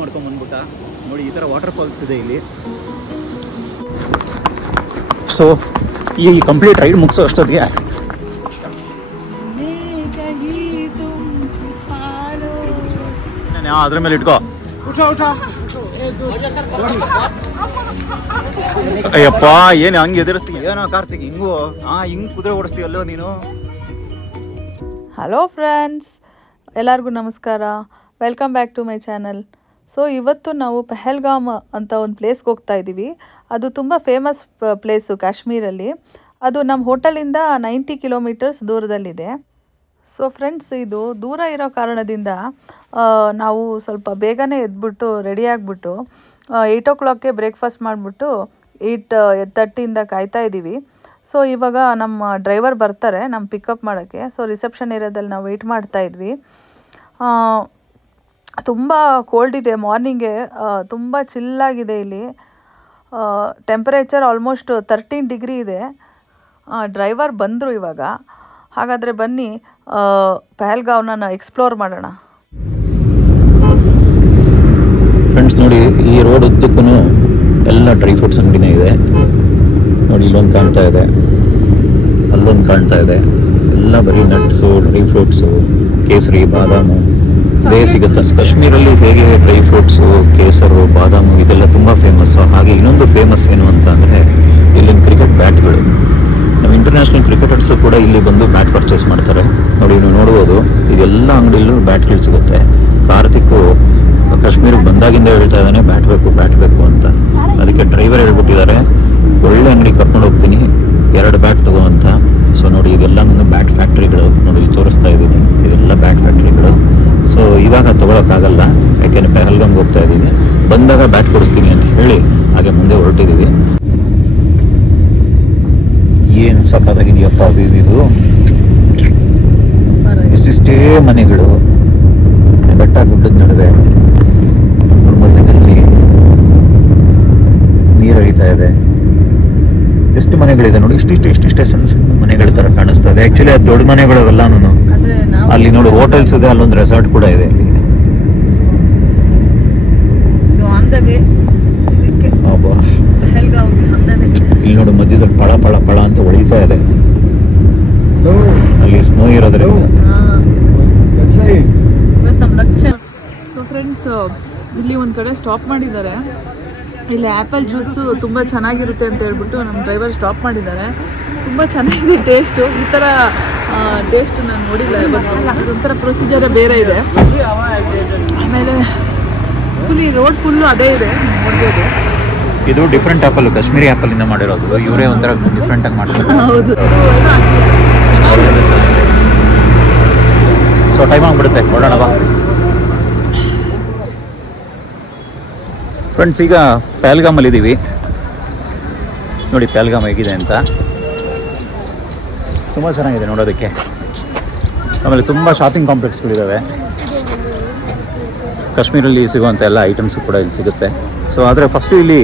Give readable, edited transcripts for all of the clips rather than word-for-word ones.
ಮಾಡ್ಕೊಂಡು ಬಂದ್ಬಿಟ್ಟ. ನೋಡಿ ಈ ಥರ ವಾಟರ್ ಫಾಲ್ಸ್ ಇದೆ ಇಲ್ಲಿ. ಸೊ ಈ ಕಂಪ್ಲೀಟ್ ರೈಡ್ ಮುಗಿಸೋ ಅಷ್ಟೊತ್ತಿಗೆ ಅದ್ರ ಮೇಲೆ ಇಟ್ಕೋ. ಅಯ್ಯಪ್ಪ ಏನು ಹಂಗೆ ಎದುರಿಸ್ತೀವಿ ಏನೋ ಕಾರ್ತಿಕ್, ಹಿಂಗು ಹಿಂಗೆ ಕುದುರೆ ಓಡಿಸ್ತೀವಲ್ಲೋ ನೀನು. ಹಲೋ ಫ್ರೆಂಡ್ಸ್, ಎಲ್ಲರಿಗೂ ನಮಸ್ಕಾರ. Welcome back to my channel. So ಇವತ್ತು ನಾವು ಪಹಲ್ಗಾಮ್ ಅಂತ ಒಂದು ಪ್ಲೇಸ್ಗೆ ಹೋಗ್ತಾ ಇದ್ದೀವಿ. ಅದು ತುಂಬ ಫೇಮಸ್ ಪ್ಲೇಸು ಕಾಶ್ಮೀರಲ್ಲಿ. ಅದು ನಮ್ಮ ಹೋಟೆಲಿಂದ 90 ಕಿಲೋಮೀಟರ್ಸ್ ದೂರದಲ್ಲಿದೆ. ಸೊ ಫ್ರೆಂಡ್ಸ್, ಇದು ದೂರ ಇರೋ ಕಾರಣದಿಂದ ನಾವು ಸ್ವಲ್ಪ ಬೇಗನೆ ಎದ್ಬಿಟ್ಟು ರೆಡಿ ಆಗಿಬಿಟ್ಟು 8 o'clockಗೆ ಬ್ರೇಕ್ಫಾಸ್ಟ್ ಮಾಡಿಬಿಟ್ಟು 8:30 ಕಾಯ್ತಾ ಇದ್ದೀವಿ. ಸೊ ಇವಾಗ ನಮ್ಮ ಡ್ರೈವರ್ ಬರ್ತಾರೆ ನಮ್ಮ ಪಿಕಪ್ ಮಾಡೋಕ್ಕೆ. ಸೊ ರಿಸೆಪ್ಷನ್ ಏರಿಯಾದಲ್ಲಿ ನಾವು ವೆಯ್ಟ್ ಮಾಡ್ತಾ ಇದ್ವಿ. ತುಂಬ ಕೋಲ್ಡ್ ಇದೆ. ಮಾರ್ನಿಂಗೆ ತುಂಬ ಚಿಲ್ಲಾಗಿದೆ ಇಲ್ಲಿ. ಟೆಂಪರೇಚರ್ ಆಲ್ಮೋಸ್ಟ್ 13 ಡಿಗ್ರಿ ಇದೆ. ಡ್ರೈವರ್ ಬಂದರು ಇವಾಗ. ಹಾಗಾದರೆ ಬನ್ನಿ ಪಹಲ್ಗಾವ್ನ ಎಕ್ಸ್ಪ್ಲೋರ್ ಮಾಡೋಣ. ಫ್ರೆಂಡ್ಸ್ ನೋಡಿ, ಈ ರೋಡ್ ಉದ್ದಕ್ಕೂ ಎಲ್ಲ ಡ್ರೈ ಫ್ರೂಟ್ಸ್ ಅಂಗಡಿನೇ ಇದೆ. ನೋಡಿ ಇಲ್ಲೊಂದು ಕಾಣ್ತಾ ಇದೆ, ಅಲ್ಲೊಂದು ಕಾಣ್ತಾ ಇದೆ. ಎಲ್ಲ ಬರೀ ನಟ್ಸು, ಡ್ರೈ ಫ್ರೂಟ್ಸು, ಕೇಸರಿ, ಬಾದಾಮು ಇದೇ ಸಿಗುತ್ತೆ. ಕಾಶ್ಮೀರಲ್ಲಿ ಹೇಗೆ ಡ್ರೈ ಫ್ರೂಟ್ಸು, ಕೇಸರು, ಬಾದಾಮು ಇದೆಲ್ಲ ತುಂಬ ಫೇಮಸ್ಸು. ಹಾಗೆ ಇನ್ನೊಂದು ಫೇಮಸ್ ಏನು ಅಂತ ಅಂದರೆ ಇಲ್ಲಿನ ಕ್ರಿಕೆಟ್ ಬ್ಯಾಟ್ಗಳು. ನಮ್ಮ ಇಂಟರ್ನ್ಯಾಷನಲ್ ಕ್ರಿಕೆಟರ್ಸು ಕೂಡ ಇಲ್ಲಿ ಬಂದು ಬ್ಯಾಟ್ ಪರ್ಚೇಸ್ ಮಾಡ್ತಾರೆ. ನೋಡಿ ನೀವು ನೋಡ್ಬೋದು, ಇದೆಲ್ಲ ಅಂಗಡಿಯಲ್ಲೂ ಬ್ಯಾಟ್ಗಳು ಸಿಗುತ್ತೆ. ಕಾರ್ತಿಕ್ಕು ಕಾಶ್ಮೀರಕ್ಕೆ ಬಂದಾಗಿಂದ ಹೇಳ್ತಾ ಇದ್ದಾನೆ ಬ್ಯಾಟ್ ಬೇಕು ಅಂತ. ಅದಕ್ಕೆ ಡ್ರೈವರ್ ಹೇಳ್ಬಿಟ್ಟಿದ್ದಾರೆ ಒಳ್ಳೆ ಅಂಗಡಿ ಕರ್ಕೊಂಡು ಹೋಗ್ತೀನಿ, 2 ಬ್ಯಾಟ್ ತಗೋ ಅಂತ. ಸೊ ನೋಡಿ ಇದೆಲ್ಲ ನನ್ನ ಬ್ಯಾಟ್ ಫ್ಯಾಕ್ಟ್ರಿಗಳು. ನೋಡಿ ಇಲ್ಲಿ ತೋರಿಸ್ತಾ ಇದ್ದೀನಿ, ಇದೆಲ್ಲ ಬ್ಯಾಟ್ ಫ್ಯಾಕ್ಟ್ರಿಗಳು. ಸೊ ಇವಾಗ ತೊಗೊಳಕ್ಕಾಗಲ್ಲ, ಯಾಕೆಂದರೆ ಪಹಲ್ಗಾಮ್ಗೆ ಹೋಗ್ತಾ ಇದ್ದೀವಿ. ಬಂದಾಗ ಬ್ಯಾಟ್ ಕೊಡಿಸ್ತೀನಿ ಅಂತ ಹೇಳಿ ಹಾಗೆ ಮುಂದೆ ಹೊರಟಿದ್ದೀವಿ. ಏನು ಸಖತ್ತಾಗಿದೆಯಪ್ಪ ಇದು. ಇಷ್ಟಿಷ್ಟೇ ಮನೆಗಳು ಬೆಟ್ಟ ಗುಡ್ಡದ ನಡುವೆ. ಮಧ್ಯದಲ್ಲಿ ನೀರು ಹರಿತಾ ಇದೆ. ಎಷ್ಟು ಮನೆಗಳಿದೆ ನೋಡಿ, ಇಷ್ಟಿಷ್ಟೇ ಸಣ್ಣ ಸಣ್ಣ ಮನೆಗಳ ತರ ಕಾಣಿಸ್ತಾ ಇದೆ. ಆಕ್ಚುಲಿ ಅದು ದೊಡ್ಡ ಮನೆಗಳು ಎಲ್ಲಾನು. ಅಲ್ಲಿ ನೋಡಿ ಹೋಟೆಲ್ಸ್ ಇದೆ, ಅಲ್ಲೊಂದು ರೆಸಾರ್ಟ್ ಕೂಡ ಇದೆ. ಇಲ್ಲಿ ನೋಡಿ ಮಧ್ಯದಲ್ಲಿ ಪಳ ಅಂತ ಹೊಳಿತಾ ಇದೆ. ಅಲ್ಲಿ ಸ್ನೋ ಇರೋದ್ರಿಂದ. ಸೊ ಫ್ರೆಂಡ್ಸ್, ಇಲ್ಲಿ ಒಂದು ಕಡೆ ಸ್ಟಾಪ್ ಮಾಡಿದ್ದಾರೆ. ಇಲ್ಲಿ ಆ್ಯಪಲ್ ಜ್ಯೂಸು ತುಂಬ ಚೆನ್ನಾಗಿರುತ್ತೆ ಅಂತ ಹೇಳ್ಬಿಟ್ಟು ನಮ್ಮ ಡ್ರೈವರ್ ಸ್ಟಾಪ್ ಮಾಡಿದ್ದಾರೆ. ತುಂಬ ಚೆನ್ನಾಗಿದೆ ಟೇಸ್ಟು. ಈ ಥರ ಟೇಸ್ಟು ನಾನು ನೋಡಿಲ್ಲ ಯಾವತ್ತು. ಇದೊಂಥರ ಪ್ರೊಸೀಜರೇ ಬೇರೆ ಇದೆ. ಆಮೇಲೆ ಫುಲ್ ಈ ರೋಡ್ ಫುಲ್ಲು ಅದೇ ಇದೆ, ನೋಡ್ಬೋದು. ಇದು ಡಿಫ್ರೆಂಟ್ ಆ್ಯಪಲ್, ಕಾಶ್ಮೀರಿ ಆ್ಯಪಲ್ ಇಂದ ಮಾಡಿರೋದು. ಇವರೇ ಒಂಥರ ಡಿಫ್ರೆಂಟ್ ಆಗಿ ಮಾಡ್ತಾರೆ. ಹೌದು. ಸೊ ಟೈಮ್ ಆಗಿಬಿಡುತ್ತೆ, ನೋಡೋಣ ಬಾ ಫ್ರೆಂಡ್ಸ್. ಈಗ ಪಹಲ್ಗಾಮಲ್ಲಿ ಇದ್ದೀವಿ. ನೋಡಿ ಪಹಲ್ಗಾಮ್ ಹೇಗಿದೆ ಅಂತ. ತುಂಬ ಚೆನ್ನಾಗಿದೆ ನೋಡೋದಕ್ಕೆ. ಆಮೇಲೆ ತುಂಬ ಶಾಪಿಂಗ್ ಕಾಂಪ್ಲೆಕ್ಸ್ಗಳಿದ್ದಾವೆ. ಕಾಶ್ಮೀರಲ್ಲಿ ಸಿಗುವಂಥ ಎಲ್ಲ ಐಟಮ್ಸು ಕೂಡ ಇಲ್ಲಿ ಸಿಗುತ್ತೆ. ಸೊ ಆದರೆ ಫಸ್ಟು ಇಲ್ಲಿ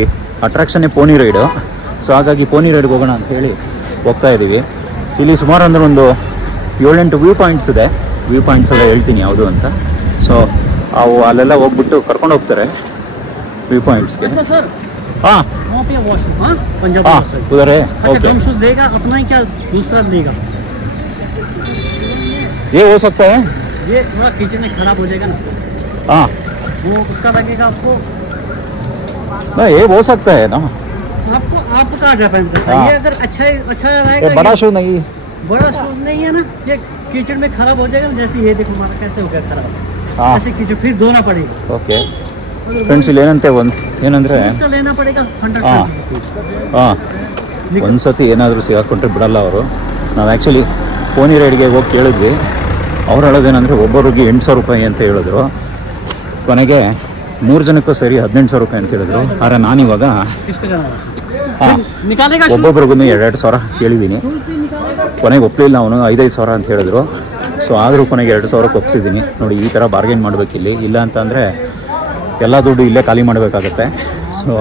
ಅಟ್ರಾಕ್ಷನ್ನೇ ಪೋನಿ ರೈಡು. ಸೊ ಹಾಗಾಗಿ ಪೋನಿ ರೈಡ್ಗೆ ಹೋಗೋಣ ಅಂತ ಹೇಳಿ ಹೋಗ್ತಾ ಇದ್ದೀವಿ. ಇಲ್ಲಿ ಸುಮಾರು ಅಂದರೆ ಒಂದು 7-8 ವ್ಯೂ ಪಾಯಿಂಟ್ಸ್ ಇದೆ. ವ್ಯೂ ಪಾಯಿಂಟ್ಸ್ ಎಲ್ಲ ಹೇಳ್ತೀನಿ ಯಾವುದು ಅಂತ. ಸೊ ಅವು ಅಲ್ಲೆಲ್ಲ ಹೋಗ್ಬಿಟ್ಟು ಕರ್ಕೊಂಡು ಹೋಗ್ತಾರೆ व्यू पॉइंट्स के। अच्छा सर, हाँ वहाँ पे वॉशरूम, हाँ पंजाब उधर है। अच्छा कम शूज देगा अपना ही क्या दूसरा देगा? ये हो सकता है, ये थोड़ा किचन में खराब हो जाएगा ना। हाँ वो उसका लगेगा आपको ना, ये हो सकता है ना आपको। आपको कहाँ जा पाएंगे? हाँ। ये अगर अच्छा रहेगा, ये बड़ा शूज नहीं, बड़ा शूज नहीं है ना, ये किचन में खराब हो जाएगा। जैसे ये देखो हमारा कैसे हो गया खराब। हाँ ऐसे किचन फिर धोना पड़ेगा। ओके ಫ್ರೆಂಡ್ಸ್, ಇಲ್ಲಿ ಏನಂತೆ ಏನಂದರೆ ಒಂದು ಸತಿ ಏನಾದರೂ ಸಿಗಾಕೊಂಡ್ರೆ ಬಿಡಲ್ಲ ಅವರು. ನಾವು ಆ್ಯಕ್ಚುಲಿ ಪೋನಿ ರೈಡ್ಗೆ ಹೋಗಿ ಕೇಳಿದ್ವಿ. ಅವ್ರು ಹೇಳೋದೇನೆಂದರೆ ಒಬ್ಬರಿಗೆ 800 ರೂಪಾಯಿ ಅಂತ ಹೇಳಿದ್ರು. ಕೊನೆಗೆ 3 ಜನಕ್ಕೂ ಸೇರಿ 1800 ರೂಪಾಯಿ ಅಂತ ಹೇಳಿದ್ರು. ಆದರೆ ನಾನಿವಾಗ ಒಬ್ಬೊಬ್ರಿಗೂ 2,000 ಕೇಳಿದ್ದೀನಿ. ಕೊನೆಗೆ ಒಪ್ಪಲಿಲ್ಲ, ಅವನು 5,000 ಅಂತ ಹೇಳಿದ್ರು. ಸೊ ಆದರೂ ಕೊನೆಗೆ 2,000ಕ್ಕೆ ಒಪ್ಪಿಸಿದ್ದೀನಿ. ನೋಡಿ ಈ ಥರ ಬಾರ್ಗೇನ್ ಮಾಡಬೇಕಿಲ್ಲಿ, ಇಲ್ಲ ಅಂತಂದರೆ ಎಲ್ಲ ದುಡ್ಡು ಇಲ್ಲೇ ಖಾಲಿ ಮಾಡಬೇಕಾಗತ್ತೆ. ಸೊ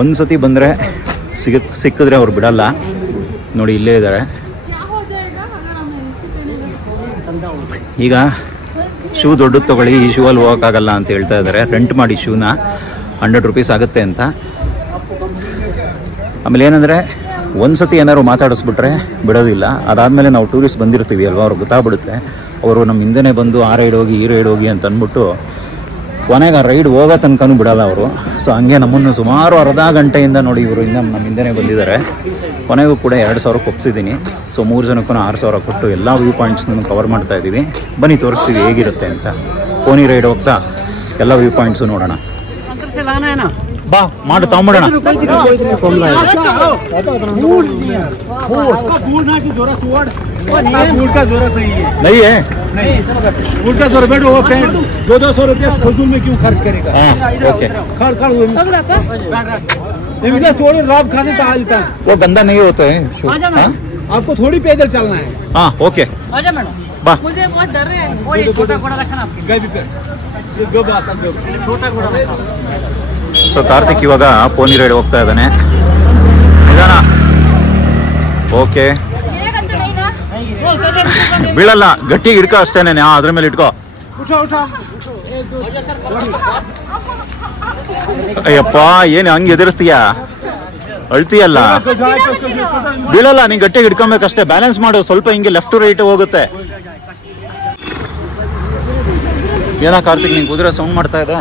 ಒಂದು ಸತಿ ಬಂದರೆ ಸಿಕ್ಕಿದ್ರೆ ಅವ್ರು ಬಿಡಲ್ಲ. ನೋಡಿ ಇಲ್ಲೇ ಇದ್ದಾರೆ. ಈಗ ಶೂ ದೊಡ್ಡದು ತೊಗೊಳ್ಳಿ, ಈ ಶೂ ಅಲ್ಲಿ ಹೋಗೋಕ್ಕಾಗಲ್ಲ ಅಂತ ಹೇಳ್ತಾ ಇದ್ದಾರೆ. ರೆಂಟ್ ಮಾಡಿ ಶೂನ 100 ರೂಪೀಸ್ ಆಗುತ್ತೆ ಅಂತ. ಆಮೇಲೆ ಏನಂದರೆ ಒಂದು ಸತಿ ಏನಾದ್ರು ಮಾತಾಡಿಸ್ಬಿಟ್ರೆ ಬಿಡೋದಿಲ್ಲ. ಅದಾದಮೇಲೆ ನಾವು ಟೂರಿಸ್ಟ್ ಬಂದಿರ್ತೀವಿ ಅಲ್ವಾ, ಅವ್ರಿಗೆ ಗೊತ್ತಾಗ್ಬಿಡುತ್ತೆ. ಅವರು ನಮ್ಮ ಹಿಂದೆನೇ ಬಂದು ಆ ರೈಡ್ ಹೋಗಿ ಈ ರೈಡ್ ಹೋಗಿ ಅಂತ ಅಂದ್ಬಿಟ್ಟು ಕೊನೆಗೆ ಆ ರೈಡ್ ಹೋಗೋ ತನಕನೂ ಬಿಡೋಲ್ಲ ಅವರು. ಸೊ ಹಂಗೆ ನಮ್ಮನ್ನು ಸುಮಾರು ಅರ್ಧ ಗಂಟೆಯಿಂದ ನೋಡಿ ಇವರು ನಮ್ಮ ಹಿಂದೆನೇ ಬಂದಿದ್ದಾರೆ. ಕೊನೆಗೂ ಕೂಡ 2000 ಒಪ್ಸಿದ್ದೀನಿ. ಸೊ 3 ಜನಕ್ಕೂ 6000 ಕೊಟ್ಟು ಎಲ್ಲ ವ್ಯೂ ಪಾಯಿಂಟ್ಸ್ನ ಕವರ್ ಮಾಡ್ತಾ ಇದ್ದೀವಿ. ಬನ್ನಿ ತೋರಿಸ್ತೀವಿ ಹೇಗಿರುತ್ತೆ ಅಂತ. ಪೋನಿ ರೈಡ್ ಹೋಗ್ತಾ ಎಲ್ಲ ವ್ಯೂ ಪಾಯಿಂಟ್ಸು ನೋಡೋಣ. ಬಾ ಮಾಡಿ ತಗೊಂಬಿಡೋಣ. नहीं है फूड का 100 रुपये वो 200 रुपये फजूल में क्यों खर्च करेगा? ओके थोड़ी रॉब खाने का हालता है, वो गंदा नहीं होता है. हाँ आपको थोड़ी पैदल चलना है. हाँ ओके बा. मुझे बहुत डर रहे हैं. वो ये छोटा घोड़ा रखना आपके. छोटा घोड़ा रखा. ಸೊ ಕಾರ್ತಿಕ್ ಇವಾಗ ಪೋನಿ ರೈಡ್ ಹೋಗ್ತಾ ಇದ್ದಾನೆ. ನಿಧಾನ. ಓಕೆ ಬೀಳಲ್ಲ, ಗಟ್ಟಿಗೆ ಹಿಡ್ಕೋ ಅಷ್ಟೇನೆ. ಅದ್ರ ಮೇಲೆ ಇಟ್ಕೋ. ಅಯ್ಯಪ್ಪ ಏನು ಹಂಗೆ ಎದುರಿಸ್ತೀಯಾ, ಅಳ್ತೀಯಲ್ಲ. ಬೀಳಲ್ಲ, ನೀನ್ ಗಟ್ಟಿಗೆ ಹಿಡ್ಕೊಬೇಕಷ್ಟೇ. ಬ್ಯಾಲೆನ್ಸ್ ಮಾಡು ಸ್ವಲ್ಪ, ಹಿಂಗೆ ಲೆಫ್ಟ್ ಟು ರೈಟ್ ಹೋಗುತ್ತೆ. ಏನಾ ಕಾರ್ತಿಕ್ ನಿಂಗೆ ಕುದುರೆ ಸೌಂಡ್ ಮಾಡ್ತಾ ಇದೆ?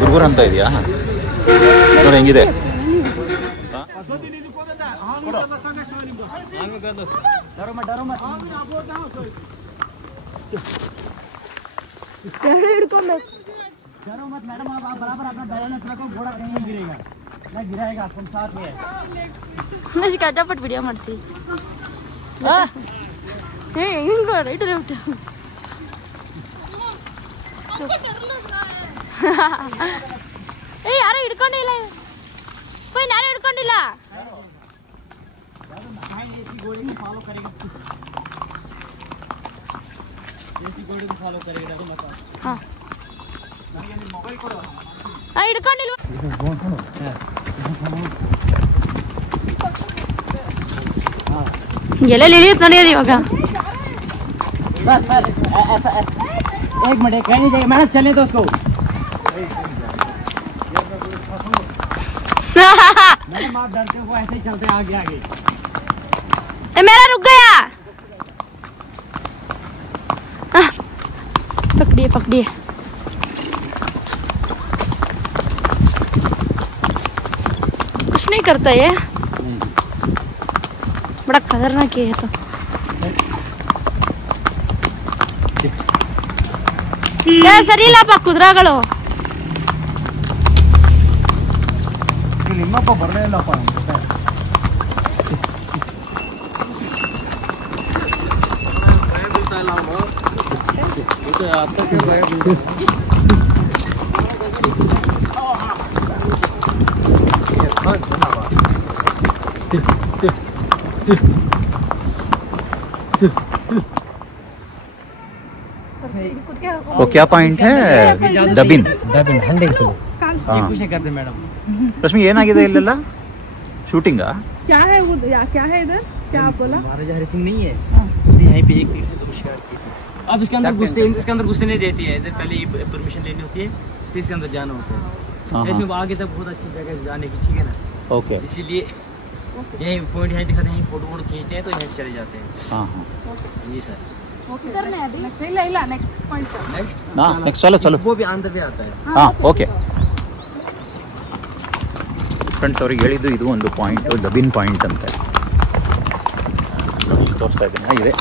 ಗುರ್ಗುರ್ ಅಂತ ಇದೆಯಾ? ನೋಡಿ ಹೆಂಗಿದೆ. ಕಷ್ಟಪಟ್ಟು ವಿಡಿಯೋ ಮಾಡ್ತೀವಿ. ರೈಟ್ ರೈಟ್ ಯಾರು ಹಿಡ್ಕೊಂಡಿಲ್ಲ, ಯಾರು ಹಿಡ್ಕೊಂಡಿಲ್ಲ. ಹಿಡ್ಕೊಂಡಿಲ್ವ? ಎಲ್ಲೆಲ್ಲಿ ಇಳಿಯುತ್ತೆ ನಡೆಯೋದು ಇವಾಗ. एक मिनट कहनी चाहिए मैडम, चले तो उसको. मैडम आप डरते हो, ऐसे ही चलते आगे आगे. मेरा रुक गया. पकड़िए पकड़िए. कुछ नहीं करता ये, बड़ा खतरनाक है तो. ಸರಿ ಇಲ್ಲಪ್ಪ ಕುದುರೆಗಳು. ನಿಮ್ಮಪ್ಪ ಬರಲೇ ಇಲ್ಲಪ್ಪ. वो क्या पॉइंट है? दबिन. करते मैडम. रश्मि ಏನಾಗಿದೆ ಇಲ್ಲೆಲ್ಲ ಶೂಟಿಂಗಾ? क्या है वो, क्या है इधर, क्या आप बोला? महाराजा हरि सिंह नहीं है, यहीं पे एक तीर से तो शिकार की थी. अब इसके अंदर घुसने नहीं देती है. इधर पहले ये परमिशन लेनी होती है, फिर इसके अंदर जाना होता है. इसमें आगे तक बहुत अच्छी जगह है जाने की, ठीक है ना. ओके. इसीलिए यही पॉइंट यहाँ दिखाते हैं, फोटो वोटो खींचते हैं तो यहाँ से चले जाते हैं. हाँ हाँ जी सर. नेक्स्ट चलो चलो. वो भी आंध्र पे आता है. ಹಾಂ ಓಕೆ ಫ್ರೆಂಡ್ಸ್, ಅವ್ರಿಗೆ ಹೇಳಿದ್ದು ಇದು ಒಂದು ಪಾಯಿಂಟು, ದಬಿನ್ ಪಾಯಿಂಟ್ ಅಂತ ತೋರಿಸ್ತಾ ಇದ್ದೀನಿ. ಇದೆ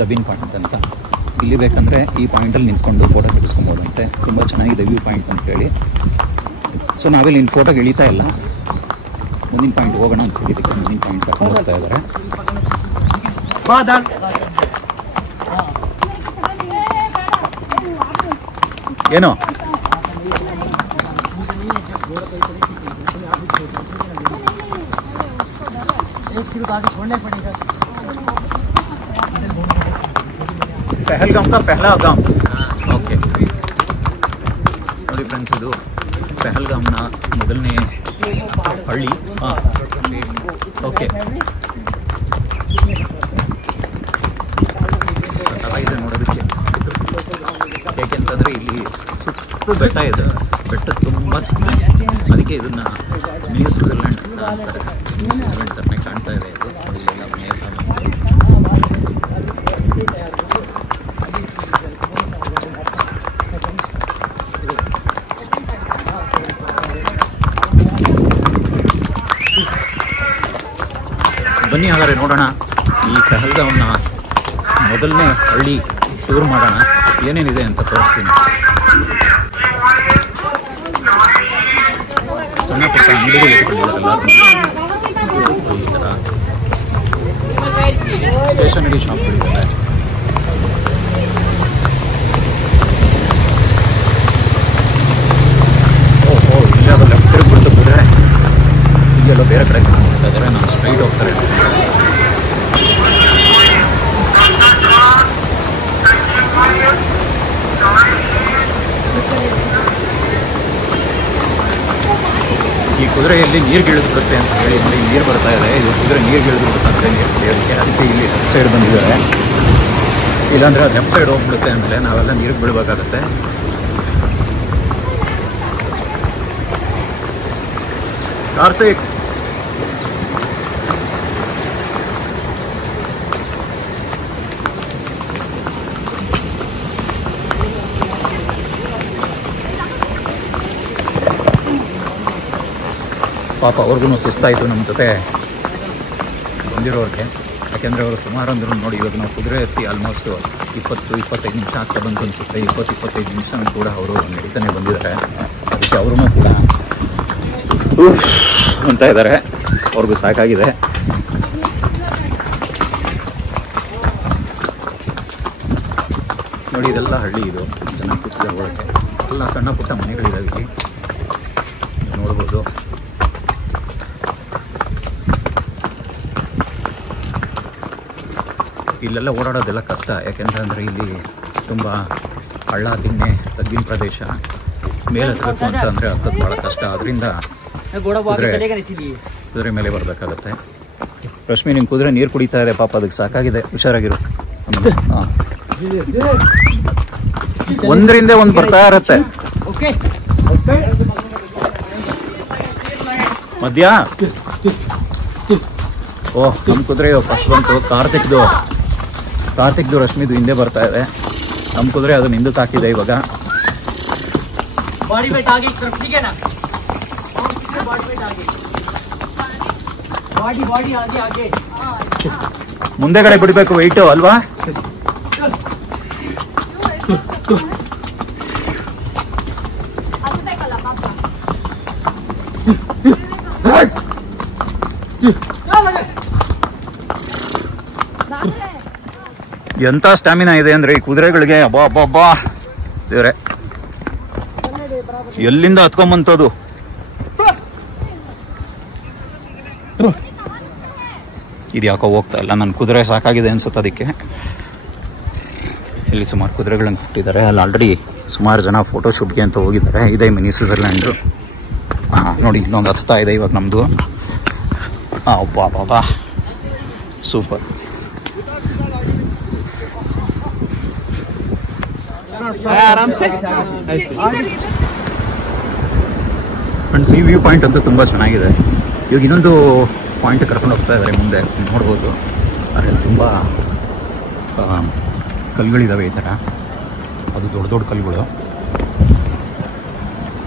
ದಬಿನ್ ಪಾಯಿಂಟ್ ಅಂತ. ಇಲ್ಲಿ ಬೇಕಂದರೆ ಈ ಪಾಯಿಂಟಲ್ಲಿ ನಿಂತ್ಕೊಂಡು ಫೋಟೋ ತೆಗೆಸ್ಕೊಬೋದಂತೆ. ತುಂಬ ಚೆನ್ನಾಗಿದೆ ವ್ಯೂ ಪಾಯಿಂಟ್ ಅಂತ ಹೇಳಿ. ಸೊ ನಾವಿಲ್ಲಿ ಇನ್ನು ಫೋಟೋಗೆ ಇಳಿತಾ ಇಲ್ಲ, ಮುಂದಿನ ಪಾಯಿಂಟ್ ಹೋಗೋಣ ಅಂತ ಹೇಳಿದ್ದಕ್ಕೆ ಮುಂದಿನ ಪಾಯಿಂಟ್ ಕರ್ಕೊಂಡು ಹೋಗ್ತಾ ಇದ್ದಾರೆ. ಏನೋ ಪಹಲ್ಗಾಮ್ का पहला गांव. ಓಕೆ ನೋಡಿ ಫ್ರೆಂಡ್ಸ್, ಇದು ಪಹಲ್ಗಾಮ್ನ ಮೊದಲನೇ ಹಳ್ಳಿ. ಹಾಂ ಓಕೆ ಚೆನ್ನಾಗಿದೆ ನೋಡೋದಕ್ಕೆ. ಯಾಕೆಂತಂದರೆ ಇಲ್ಲಿ ಸುತ್ತು ಬೆಟ್ಟ ಇದೆ, ಬೆಟ್ಟ ತುಂಬ ಅದಕ್ಕೆ ಇದನ್ನು ಮಿನಿ ಸ್ವಿಟ್ಜರ್ಲ್ಯಾಂಡ್ ಅಂತ ಅಂತಾರೆ. ಮಿನಿ ಸ್ವಿಟ್ಜರ್ಲ್ಯಾಂಡ್ ಥರನೇ ಕಾಣ್ತಾ ಇದೆ ಇದು. ಇಲ್ಲೆಲ್ಲ ಮನೆಯ ಸಾಮಾನು. ಬನ್ನಿ ಹಾಗಾದ್ರೆ ನೋಡೋಣ ಈ ಪಹಲ್ಗಾಮ್ನ ಮೊದಲನೇ ಹಳ್ಳಿ ಶುರು ಮಾಡೋಣ. ಏನೇನಿದೆ ಅಂತ ತೋರಿಸ್ತೀನಿ. ಸಣ್ಣ ಪುಟ್ಟ ಅಂಗಡಿಗಳು ಇಟ್ಕೊಂಡಿದ್ದಾರಲ್ಲ ಈ ಥರ ಸ್ಟೇಷನರಿ ಶಾಪ್ಗಳಿದ್ದಾವೆ. ಓಹೋ, ಇಲ್ಲೇ ಅದು ಲೆಫ್ಟ್ ತಿರುಗ್ಬಿಟ್ಟು ಬಿಟ್ಟರೆ ಈಗೆಲ್ಲ ಬೇರೆ ಕಡೆ ಕಾಣ್ತಾ ಇದ್ದಾರೆ. ನಾನು ಸ್ಟ್ರೈಟ್ ಹೋಗ್ತಾರೆ. ಈ ಕುದುರೆಯಲ್ಲಿ ನೀರು ಗಿಳಿದ್ಬಿಡುತ್ತೆ ಅಂತ ಹೇಳಿ ನೋಡಿ, ನೀರು ಬರ್ತಾ ಇದೆ. ಇದು ಕುದುರೆ ನೀರು ಗಿಳಿದ್ಬಿಡುತ್ತೆ ನೀರು ಕುಡಿಯೋದಕ್ಕೆ. ಅದಕ್ಕೆ ಇಲ್ಲಿ ಲೆಫ್ಟ್ ಸೈಡ್ ಬಂದಿದ್ದಾರೆ. ಇಲ್ಲಾಂದರೆ ಅದು ಲೆಫ್ಟ್ ಸೈಡ್ ಹೋಗ್ಬಿಡುತ್ತೆ ಆಮೇಲೆ ನಾವೆಲ್ಲ ನೀರಿಗೆ ಬೀಳಬೇಕಾಗತ್ತೆ. ಕಾರ್ತಿಕ್, ಪಾಪ ಅವ್ರಿಗೂ ಸುಸ್ತಾಯಿತು ನಮ್ಮ ಜೊತೆ ಬಂದಿರೋರಿಗೆ. ಯಾಕೆಂದರೆ ಅವರು ಸುಮಾರು ಅಂದ್ರೂ ನೋಡಿ, ಇವಾಗ ನಾವು ಕುದುರೆ ಎತ್ತಿ ಆಲ್ಮೋಸ್ಟ್ 20-25 ನಿಮಿಷ ಆಗ್ತಾ ಬಂತು ಅನಿಸುತ್ತೆ. 20-25 ನಿಮಿಷ ಕೂಡ ಅವರು ನಡೀತಾನೆ ಬಂದಿದ್ದಾರೆ. ಅದಕ್ಕೆ ಅವ್ರೂ ಕೂಡ ಅಂತ ಇದ್ದಾರೆ. ಅವ್ರಿಗೂ ಸಾಕಾಗಿದೆ. ನೋಡಿ, ಇದೆಲ್ಲ ಹಳ್ಳಿ. ಇದು ಚೆನ್ನಾಗಿ ಕೂತಿದೆ ಒಳಗೆ. ಎಲ್ಲ ಸಣ್ಣ ಪುಟ್ಟ ಮನೆಗಳಿದ್ದಾವೆ ಇಲ್ಲಿ ನೋಡ್ಬೋದು. ಇಲ್ಲೆಲ್ಲ ಓಡಾಡೋದೆಲ್ಲ ಕಷ್ಟ. ಯಾಕೆಂತಂದರೆ ಇಲ್ಲಿ ತುಂಬ ಹಳ್ಳ, ದಿಣ್ಣೆ, ತಗ್ಗಿನ ಪ್ರದೇಶ. ಮೇಲೆ ಹತ್ತಬೇಕು ಅಂತಂದರೆ ಹತ್ತೋದು ಭಾಳ ಕಷ್ಟ. ಅದರಿಂದ ಕುದುರೆ ಮೇಲೆ ಬರಬೇಕಾಗತ್ತೆ. ರಶ್ಮಿ, ನಿಮ್ಮ ಕುದುರೆ ನೀರು ಕುಡಿತಾ ಇದೆ ಪಾಪ, ಅದಕ್ಕೆ ಸಾಕಾಗಿದೆ. ಹುಷಾರಾಗಿರು. ಹಾಂ, ಒಂದರಿಂದ ಒಂದು ಬರ್ತಾ ಇರತ್ತೆ. ಮಧ್ಯ ಓಹ್, ನಮ್ಮ ಕುದುರೆ ಫಸ್ಟ್ ಬಂತು. ಕಾರ್ತಿಕ್ದು ರಶ್ಮಿದು ಹಿಂದೆ ಬರ್ತಾ ಇದೆ. ನಮ್ಮ ಕುದುರೆ ಅದನ್ನ ಹಿಂದಕ್ಕೆ ಹಾಕಿದೆ ಇವಾಗ. ಮುಂದೆಗಡೆ ಬಿಡಬೇಕು ವೆಯ್ಟು ಅಲ್ವಾ? ಎಂಥ ಸ್ಟ್ಯಾಮಿನಾ ಇದೆ ಅಂದರೆ ಈ ಕುದುರೆಗಳಿಗೆ. ಅಬ್ಬಾ ಅಬ್ಬಾ ಅಬ್ಬಾ ದೇವ್ರೆ, ಎಲ್ಲಿಂದ ಹತ್ಕೊಂಬಂತದ್ದು. ಇದು ಯಾಕೋ ಹೋಗ್ತಾ ಇಲ್ಲ. ನನ್ನ ಕುದುರೆ ಸಾಕಾಗಿದೆ ಅನ್ಸುತ್ತೆ. ಅದಕ್ಕೆ ಇಲ್ಲಿ ಸುಮಾರು ಕುದುರೆಗಳನ್ನು ಕೊಟ್ಟಿದ್ದಾರೆ. ಅಲ್ಲಿ ಆಲ್ರೆಡಿ ಸುಮಾರು ಜನ ಫೋಟೋ ಶೂಟ್ಗೆ ಅಂತ ಹೋಗಿದ್ದಾರೆ. ಇದೇ ಮಿನಿ ಸ್ವಿಟ್ಜರ್ಲ್ಯಾಂಡು. ಹಾಂ, ನೋಡಿ ಇನ್ನೊಂದು ಹತ್ತಾ ಇದೆ ಇವಾಗ ನಮ್ಮದು. ಹಾಂ, ಅಬ್ಬಾ ಬಾಬಾ, ಸೂಪರ್. ಫ್ರೆಂಡ್ಸ್, ಈ ವ್ಯೂ ಪಾಯಿಂಟ್ ಅಂತೂ ತುಂಬ ಚೆನ್ನಾಗಿದೆ. ಇವಾಗ ಇನ್ನೊಂದು ಪಾಯಿಂಟ್ ಕರ್ಕೊಂಡು ಹೋಗ್ತಾ ಇದ್ದಾರೆ ಮುಂದೆ, ನೋಡ್ಬೋದು. ಅದರಲ್ಲಿ ತುಂಬ ಕಲ್ಲುಗಳಿದ್ದಾವೆ ಈ ಥರ. ಅದು ದೊಡ್ಡ ದೊಡ್ಡ ಕಲ್ಲುಗಳು.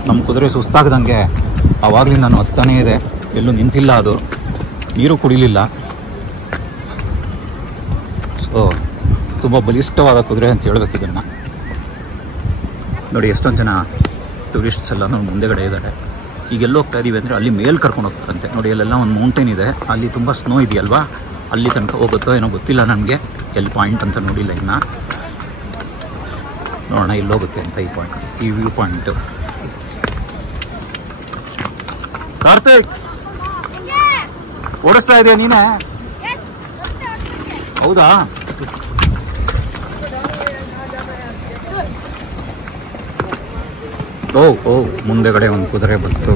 ನಮ್ಮ ಕುದುರೆ ಸುಸ್ತಾಗದಂಗೆ ಆವಾಗಲಿಂದ ನಾನು ಹತ್ತಾನೇ ಇದೆ. ಎಲ್ಲೂ ನಿಂತಿಲ್ಲ. ಅದು ನೀರು ಕುಡಿಲಿಲ್ಲ. ಸೊ ತುಂಬ ಬಲಿಷ್ಠವಾದ ಕುದುರೆ ಅಂತ ಹೇಳ್ಬೇಕು ಇದನ್ನು. ನೋಡಿ, ಎಷ್ಟೊಂದು ಜನ ಟೂರಿಸ್ಟ್ಸ್ ಎಲ್ಲ ನಮ್ಮ ಮುಂದೆಗಡೆ ಇದ್ದಾರೆ. ಈಗೆಲ್ಲ ಹೋಗ್ತಾ ಇದ್ದೀವಿ ಅಂದರೆ ಅಲ್ಲಿ ಮೇಲೆ ಕರ್ಕೊಂಡು ಹೋಗ್ತಾರಂತೆ. ನೋಡಿ, ಅಲ್ಲೆಲ್ಲ ಒಂದು ಮೌಂಟೇನ್ ಇದೆ. ಅಲ್ಲಿ ತುಂಬ ಸ್ನೋ ಇದೆಯಲ್ವಾ, ಅಲ್ಲಿ ತನಕ ಹೋಗುತ್ತೋ ಏನೋ ಗೊತ್ತಿಲ್ಲ ನನಗೆ. ಎಲ್ಲಿ ಪಾಯಿಂಟ್ ಅಂತ ನೋಡಿಲ್ಲ ಇನ್ನು. ನೋಡೋಣ ಎಲ್ಲಿ ಹೋಗುತ್ತೆ ಅಂತ ಈ ಪಾಯಿಂಟ್, ಈ ವ್ಯೂ ಪಾಯಿಂಟು. ಕಾರ್ತಿಕ್, ಓಡಿಸ್ತಾ ಇದೆಯಾ ನೀನೇ? ಹೌದಾ? ಓ ಮುಂದೆಗಡೆ ಒಂದು ಕುದುರೆ ಬಂತು.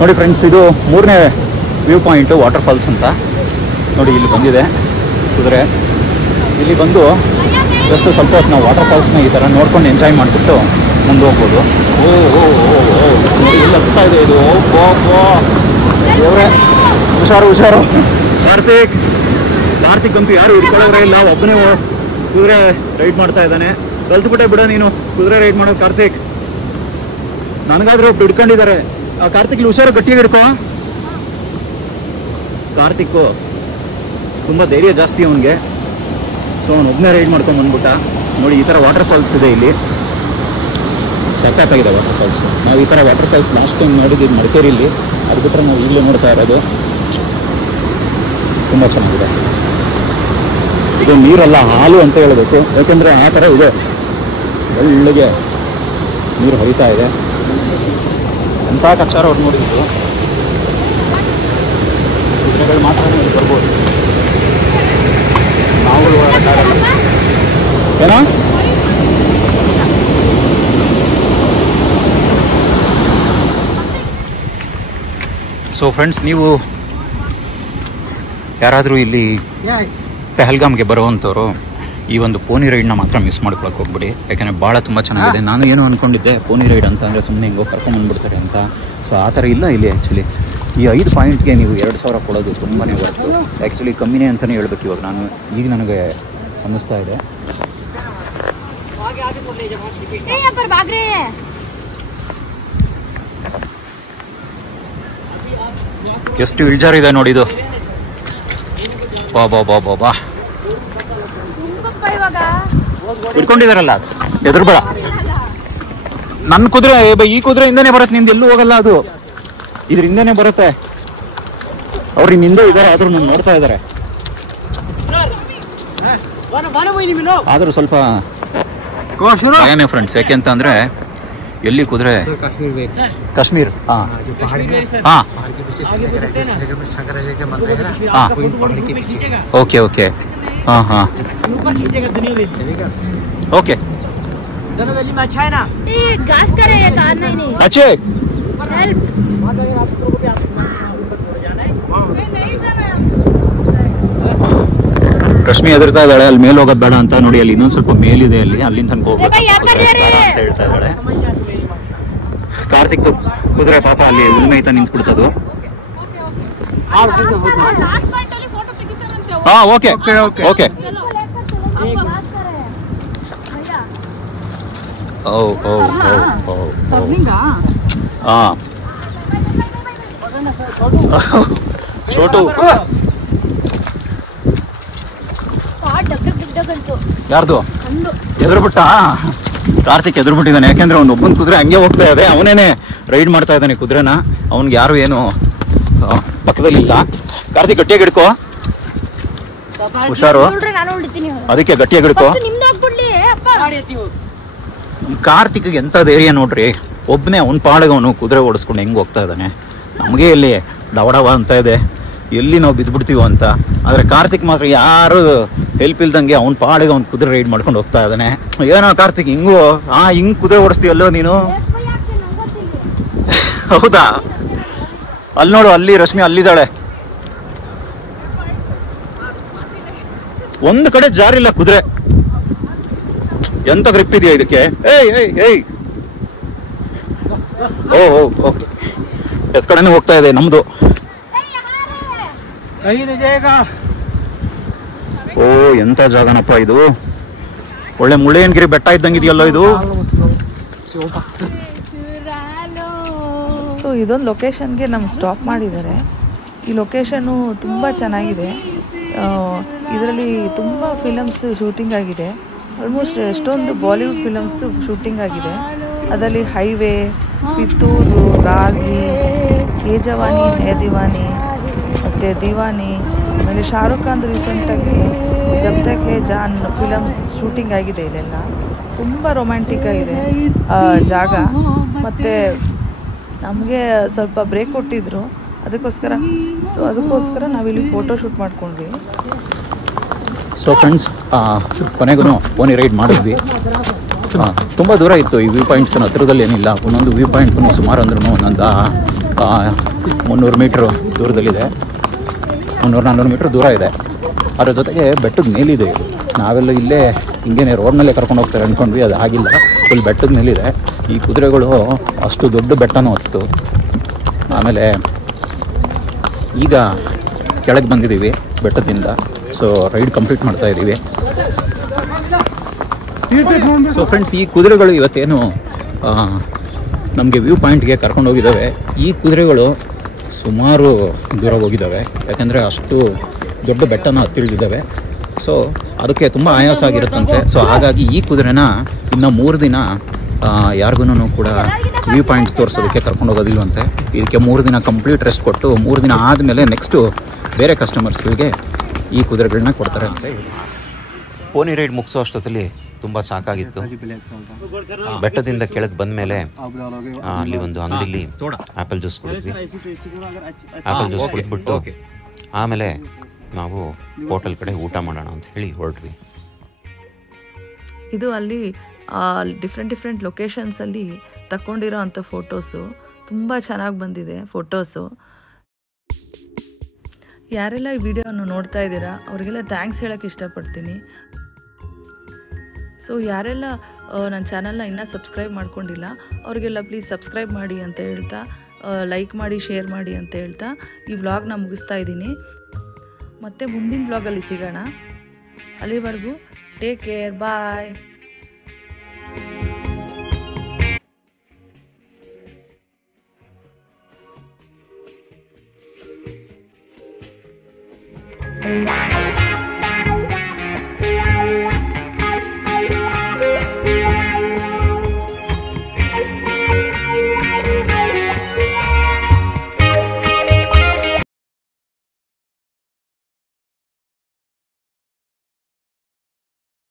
ನೋಡಿ ಫ್ರೆಂಡ್ಸ್, ಇದು 3ನೇ ವ್ಯೂ ಪಾಯಿಂಟು ವಾಟರ್ ಫಾಲ್ಸ್ ಅಂತ. ನೋಡಿ ಇಲ್ಲಿ ಬಂದಿದೆ ಕುದುರೆ. ಇಲ್ಲಿ ಬಂದು ಜಸ್ಟ್ ಸ್ವಲ್ಪ ಹೊತ್ತು ನಾವು ವಾಟರ್ ಫಾಲ್ಸ್ನ ಈ ಥರ ನೋಡ್ಕೊಂಡು ಎಂಜಾಯ್ ಮಾಡಿಬಿಟ್ಟು ಮುಂದೆ ಹೋಗ್ಬೋದು. ಓ ಓ ಓ ಓ ಇಲ್ಲಿ ಹತ್ತಾ ಇದೆ ಇದು. ದೇವ್ರೆ, ಹುಷಾರು ಹುಷಾರು. ಕಾರ್ತಿಕ್ ಅಂತೂ ಯಾರು ಹಿಡ್ಕೊಳ್ಳೋರೇ ಇಲ್ಲ, ಒಬ್ಬನೇ ಕುದುರೆ ರೈಡ್ ಮಾಡ್ತಾ ಇದ್ದಾನೆ. ಕಲ್ತ್ಬಿಟ್ಟೆ ಬಿಡ ನೀನು ಕುದುರೆ ರೈಡ್ ಮಾಡೋದು ಕಾರ್ತಿಕ್. ನನಗಾದ್ರೆ ಒಬ್ರು ಹಿಡ್ಕೊಂಡಿದ್ದಾರೆ. ಆ ಕಾರ್ತಿಕ್ ಹುಷಾರು, ಗಟ್ಟಿಯಾಗಿ ಹಿಡ್ಕೊ. ಕಾರ್ತಿಕ್ಕು ತುಂಬ ಧೈರ್ಯ ಜಾಸ್ತಿ ಅವನಿಗೆ. ಸೊ ಅವನು ಒಬ್ಬನೇ ರೈಡ್ ಮಾಡ್ಕೊಂಡು ಬಂದ್ಬಿಟ್ಟ. ನೋಡಿ ಈ ಥರ ವಾಟರ್ ಫಾಲ್ಸ್ ಇದೆ ಇಲ್ಲಿ, ಸಖತ್ತಾಗಿದೆ ವಾಟರ್ ಫಾಲ್ಸ್. ನಾವು ಈ ಥರ ವಾಟರ್ ಫಾಲ್ಸ್ ಲಾಸ್ಟ್ ಟೈಮ್ ನೋಡಿದ್ದು ಮಡಿಕೇರಿಯಲ್ಲಿ, ಅದು ಬಿಟ್ಟರೆ ನಾವು ಈಗಲೇ ನೋಡ್ತಾ ಇರೋದು. ತುಂಬ ಚೆನ್ನಾಗಿದೆ. ಇದು ನೀರಲ್ಲ, ಹಾಲು ಅಂತ ಹೇಳಬೇಕು, ಯಾಕೆಂದರೆ ಆ ಥರ ಇದೆ. ಒಳ್ಳೆಗೆ ನೀರು ಹರಿತಾ ಇದೆ. ಎಂಥ ಕಚ್ಚಾರ ಅವ್ರು ನೋಡಿದ್ರು. ಕುದುರೆಗಳು ಮಾತ್ರ ಬರ್ಬೋದು, ನಾವುಗಳು ಹೊರಟಾಗಲ್ಲ. ಏನೋ ಸೊ ಫ್ರೆಂಡ್ಸ್, ನೀವು ಯಾರಾದರೂ ಇಲ್ಲಿ ಪೆಹಲ್ಗಾಮ್ಗೆ ಬರುವಂಥವ್ರು ಈ ಒಂದು ಪೋನಿ ರೈಡ್ನ ಮಾತ್ರ ಮಿಸ್ ಮಾಡ್ಕೊಳಕ್ಕೆ ಹೋಗ್ಬಿಡಿ. ಯಾಕೆಂದರೆ ಭಾಳ ತುಂಬ ಚೆನ್ನಾಗಿದೆ. ನಾನು ಏನು ಅಂದ್ಕೊಂಡಿದ್ದೆ, ಪೋನಿ ರೈಡ್ ಅಂತ ಅಂದರೆ ಸುಮ್ಮನೆ ಹಿಂಗೋ ಕರ್ಕೊಂಡ್ಬಂದ್ಬಿಡ್ತಾರೆ ಅಂತ. ಸೊ ಆ ಥರ ಇಲ್ಲ ಇಲ್ಲಿ. ಆ್ಯಕ್ಚುಲಿ ಈ 5 ಪಾಯಿಂಟ್ಗೆ ನೀವು 2000 ಕೊಡೋದು ತುಂಬಾ ವರ್ತು. ಆ್ಯಕ್ಚುಲಿ ಕಮ್ಮಿನೇ ಅಂತಲೇ ಹೇಳ್ಬೇಕು ಇವಾಗ. ನನಗೆ ಅನ್ನಿಸ್ತಾ ಇದೆ. ಎಷ್ಟು ಇಳ್ಜಾರಿದೆ ನೋಡಿ ಇದು. ಬಾ ಬಾ ಬಾ ಬಾ ಬಾ ಇಟ್ಕೊಂಡಿದಾರಲ್ಲ, ಎದುರುಬೇಡ. ನನ್ನ ಕುದುರೆ ಈ ಕುದುರೆ ಹಿಂದೆನೇ ಬರುತ್ತೆ, ನಿಂದು ಎಲ್ಲೂ ಹೋಗಲ್ಲ. ಅದು ಇದ್ರ ಹಿಂದೆನೇ ಬರುತ್ತೆ. ಅವ್ರು ಹಿಂದೆ ಇದ್ದಾರೆ, ಆದ್ರೂ ನಾನು ನೋಡ್ತಾ ಇದ್ದಾರೆ. ಆದ್ರೂ ಸ್ವಲ್ಪ ಭಯನೇ ಫ್ರೆಂಡ್ಸ್. ಯಾಕೆ ಅಂತ ಅಂದ್ರೆ ಎಲ್ಲಿ ಕುದುರೆ ಕಾಶ್ಮೀರ್. ಓಕೆ ಓಕೆ हाँ हाँ ओके घास करे ये कार नहीं अच्छे ರಶ್ಮಿ ಎದುರ್ತಾ ಇದ್ದಾಳೆ, ಅಲ್ಲಿ ಮೇಲೆ ಹೋಗೋದು ಬೇಡ ಅಂತ. ನೋಡಿ ಅಲ್ಲಿ ಇನ್ನೊಂದು ಸ್ವಲ್ಪ ಮೇಲಿದೆ, ಅಲ್ಲಿಂದ ತನಕ ಹೋಗ್ಬೇಕು ಅಂತ ಹೇಳ್ತಾ ಇದ್ದಾಳೆ. ಕಾರ್ತಿಕ್ ಕುದುರೆ ಪಾಪ ಅಲ್ಲಿ ಉಳ್ಮೈತಾ ನಿಂತ್ಬಿಡ್ತದು. ಹಾ ಓಕೆ ಓಕೆ ಓ ಓ ಓ ಹಾ ಚೋಟು ಯಾರ್ದು ಎದುರುಬಿಟ್ಟ? ಕಾರ್ತಿಕ್ ಎದುರುಬಿಟ್ಟಿದ್ದಾನೆ. ಯಾಕೆಂದ್ರೆ ಅವ್ನು ಒಬ್ಬನ ಕುದುರೆ ಹಂಗೆ ಹೋಗ್ತಾ ಇದೆ, ಅವನೇನೆ ರೈಡ್ ಮಾಡ್ತಾ ಇದ್ದಾನೆ ಕುದುರೆನ. ಅವ್ನಿಗೆ ಯಾರು ಏನು ಪಕ್ಕದಲ್ಲಿಲ್ಲ. ಕಾರ್ತಿಕ್ ಗಟ್ಟಿಯಾಗಿ ಹಿಡ್ಕೋ, ಹುಷಾರು. ಅದಕ್ಕೆ ಗಟ್ಟಿಯಾಗಿ ಹಿಡ್ಕೋ. ಕಾರ್ತಿಕ್ಗೆ ಎಂತ ಧೈರ್ಯ ನೋಡ್ರಿ, ಒಬ್ಬನೇ ಅವ್ನ ಪಾಡಿಗೆ ಅವನು ಕುದುರೆ ಓಡಿಸ್ಕೊಂಡು ಹೆಂಗೆ ಹೋಗ್ತಾ ಇದ್ದಾನೆ. ನಮಗೆ ಇಲ್ಲಿ ಡವಡವ ಅಂತ ಇದೆ, ಎಲ್ಲಿ ನಾವು ಬಿದ್ದುಬಿಡ್ತೀವೋ ಅಂತ. ಆದರೆ ಕಾರ್ತಿಕ್ ಮಾತ್ರ ಯಾರು ಹೆಲ್ಪ್ ಇಲ್ದಂಗೆ ಅವ್ನ ಪಾಡಿಗೆ ಅವ್ನು ಕುದುರೆ ರೈಡ್ ಮಾಡ್ಕೊಂಡು ಹೋಗ್ತಾ ಇದ್ದಾನೆ. ಏನೋ ಕಾರ್ತಿಕ್ ಹಿಂಗೂ ಹಿಂಗೆ ಕುದುರೆ ಓಡಿಸ್ತೀವಲ್ಲೋ ನೀನು? ಹೌದಾ? ಅಲ್ಲಿ ನೋಡು, ಅಲ್ಲಿ ರಶ್ಮಿ ಅಲ್ಲಿದ್ದಾಳೆ. ಒಂದು ಕಡೆ ಜಾರಿಲ್ಲ ಕುದುರೆ. ಎಂತ ಗ್ರಿಪ್ ಇದೆಯಾ ಇದಕ್ಕೆ? ಏಯ್ ಏಯ್ ಏಯ್ ಓ ಓಕೆ, ಎತ್ ಕಡೆನೇ ಹೋಗ್ತಾ ಇದೆ ನಮ್ದು. ಓ ಎಂತ ಜಾಗನಪ್ಪ ಇದು. ಒಳ್ಳೆ ಮುಳ್ಳಯ್ಯನಗಿರಿ ಬೆಟ್ಟ ಇದ್ದಂಗಿದೆಯಲ್ಲೋ ಇದು. ಸೊ ಇದೊಂದು ಲೊಕೇಶನ್ಗೆ ನಮ್ಗೆ ಸ್ಟಾಪ್ ಮಾಡಿದ್ದಾರೆ. ಈ ಲೊಕೇಶನ್ನು ತುಂಬ ಚೆನ್ನಾಗಿದೆ. ಇದರಲ್ಲಿ ತುಂಬ ಫಿಲಮ್ಸ್ ಶೂಟಿಂಗ್ ಆಗಿದೆ. ಆಲ್ಮೋಸ್ಟ್ ಎಷ್ಟೊಂದು ಬಾಲಿವುಡ್ ಫಿಲಮ್ಸ್ ಶೂಟಿಂಗ್ ಆಗಿದೆ. ಅದರಲ್ಲಿ ಹೈವೇ, ಫಿತೂರು, ರಾಜಿ, ಯೇ ಜವಾನಿ ಹೇ ದಿವಾನಿ ಮತ್ತು ದಿವಾನಿ, ಆಮೇಲೆ ಶಾರುಖ್ ಖಾನ್ ರೀಸೆಂಟಾಗಿ ಜಬ್ ತಕ್ ಹೇ ಜಾನ್ ಫಿಲಮ್ಸ್ ಶೂಟಿಂಗ್ ಆಗಿದೆ. ಇಲ್ಲೆಲ್ಲ ತುಂಬ ರೊಮ್ಯಾಂಟಿಕ್ ಆಗಿದೆ ಜಾಗ. ಮತ್ತು ನಮಗೆ ಸ್ವಲ್ಪ ಬ್ರೇಕ್ ಕೊಟ್ಟಿದ್ರು, ಅದಕ್ಕೋಸ್ಕರ ನಾವಿಲ್ಲಿ ಫೋಟೋ ಶೂಟ್ ಮಾಡ್ಕೊಂಡ್ವಿ. ಸೊ ಫ್ರೆಂಡ್ಸ್, ಕೊನೆಗೂ ಪೋನಿ ರೈಡ್ ಮಾಡಿದ್ವಿ. ತುಂಬ ದೂರ ಇತ್ತು ಈ ವ್ಯೂ ಪಾಯಿಂಟ್ಸ್. ಹತ್ರದಲ್ಲಿ ಏನಿಲ್ಲ. ಒಂದೊಂದು ವ್ಯೂ ಪಾಯಿಂಟ್ಗೂ ಸುಮಾರು ಅಂದ್ರೂ ಒಂದೊಂದು 300 ಮೀಟ್ರ್ ದೂರದಲ್ಲಿದೆ, 300-400 ಮೀಟ್ರ್ ದೂರ ಇದೆ. ಅದ್ರ ಜೊತೆಗೆ ಬೆಟ್ಟದ ಮೇಲಿದೆ ಇದು. ನಾವೆಲ್ಲ ಇಲ್ಲೇ ಹಿಂಗೇನೆ ರೋಡ್ನಲ್ಲೇ ಕರ್ಕೊಂಡು ಹೋಗ್ತಾರೆ ಅಂದ್ಕೊಂಡ್ವಿ, ಅದು ಆಗಿಲ್ಲ. ಫುಲ್ ಬೆಟ್ಟದ ಮೇಲಿದೆ. ಈ ಕುದುರೆಗಳು ಅಷ್ಟು ದೊಡ್ಡ ಬೆಟ್ಟನೂ ಹಚ್ತು. ಆಮೇಲೆ ಈಗ ಕೆಳಗೆ ಬಂದಿದ್ದೀವಿ ಬೆಟ್ಟದಿಂದ. ಸೊ ರೈಡ್ ಕಂಪ್ಲೀಟ್ ಮಾಡ್ತಾ ಇದ್ದೀವಿ. ಸೊ ಫ್ರೆಂಡ್ಸ್, ಈ ಕುದುರೆಗಳು ಇವತ್ತೇನು ನಮಗೆ ವ್ಯೂ ಪಾಯಿಂಟ್ಗೆ ಕರ್ಕೊಂಡು ಹೋಗಿದ್ದಾವೆ. ಈ ಕುದುರೆಗಳು ಸುಮಾರು ದೂರ ಹೋಗಿದ್ದಾವೆ, ಯಾಕೆಂದರೆ ಅಷ್ಟು ದೊಡ್ಡ ಬೆಟ್ಟನ ಹತ್ತಿಳಿದಿದ್ದಾವೆ. ಸೊ ಅದಕ್ಕೆ ತುಂಬ ಆಯಾಸ ಆಗಿರುತ್ತಂತೆ. ಸೊ ಹಾಗಾಗಿ ಈ ಕುದುರೆನ ಇನ್ನು 3 ದಿನ ಯಾರಿಗೂ ಕೂಡ ವ್ಯೂ ಪಾಯಿಂಟ್ಸ್ ತೋರಿಸೋದಕ್ಕೆ ಕರ್ಕೊಂಡು ಹೋಗೋದಿಲ್ವಂತೆ. ಇದಕ್ಕೆ 3 ದಿನ ಕಂಪ್ಲೀಟ್ ರೆಸ್ಟ್ ಕೊಟ್ಟು 3 ದಿನ ಆದಮೇಲೆ ನೆಕ್ಸ್ಟು ಬೇರೆ ಕಸ್ಟಮರ್ಸ್ಗಳಿಗೆ ಈ ಕುದುರೆಗಳನ್ನ ಕೊಡ್ತಾರೆ ಅಂತ ಹೇಳಿ. ಪೋನಿ ರೈಡ್ ಮುಗಿಸೋ ಅಷ್ಟೊತ್ತಲ್ಲಿ ತುಂಬ ಸಾಕಾಗಿತ್ತು. ಬೆಟ್ಟದಿಂದ ಕೆಳಗೆ ಬಂದ ಮೇಲೆ ಅಲ್ಲಿ ಒಂದು ಅಂಗಡಿಲಿ ಆ್ಯಪಲ್ ಜ್ಯೂಸ್ ಕುಡಿದ್ವಿ. ಆ್ಯಪಲ್ ಜ್ಯೂಸ್ ಕುಡಿದ್ಬಿಟ್ಟು ಆಮೇಲೆ ನಾವು ಹೋಟೆಲ್ ಕಡೆ ಊಟ ಮಾಡೋಣ ಅಂತ ಹೇಳಿ ಹೊರಟ್ವಿ. ಇದು ಅಲ್ಲಿ ಡಿಫ್ರೆಂಟ್ ಲೊಕೇಶನ್ಸಲ್ಲಿ ತಗೊಂಡಿರೋ ಅಂಥ ಫೋಟೋಸು ತುಂಬ ಚೆನ್ನಾಗಿ ಬಂದಿದೆ ಫೋಟೋಸು. ಯಾರೆಲ್ಲ ಈ ವಿಡಿಯೋವನ್ನು ನೋಡ್ತಾ ಇದ್ದೀರಾ ಅವರಿಗೆಲ್ಲ ಥ್ಯಾಂಕ್ಸ್ ಹೇಳೋಕ್ಕೆ ಇಷ್ಟಪಡ್ತೀನಿ. ಸೊ ಯಾರೆಲ್ಲ ನನ್ನ ಚಾನಲ್ನ ಇನ್ನೂ ಸಬ್ಸ್ಕ್ರೈಬ್ ಮಾಡ್ಕೊಂಡಿಲ್ಲ ಅವರಿಗೆಲ್ಲ ಪ್ಲೀಸ್ ಸಬ್ಸ್ಕ್ರೈಬ್ ಮಾಡಿ ಅಂತ ಹೇಳ್ತಾ, ಲೈಕ್ ಮಾಡಿ, ಶೇರ್ ಮಾಡಿ ಅಂತ ಹೇಳ್ತಾ ಈ ವ್ಲಾಗ್ನ ಮುಗಿಸ್ತಾ ಇದ್ದೀನಿ. ಮತ್ತೆ ಮುಂದಿನ ವ್ಲಾಗಲ್ಲಿ ಸಿಗೋಣ. ಅಲ್ಲಿವರೆಗೂ ಟೇಕ್ ಕೇರ್, ಬಾಯ್.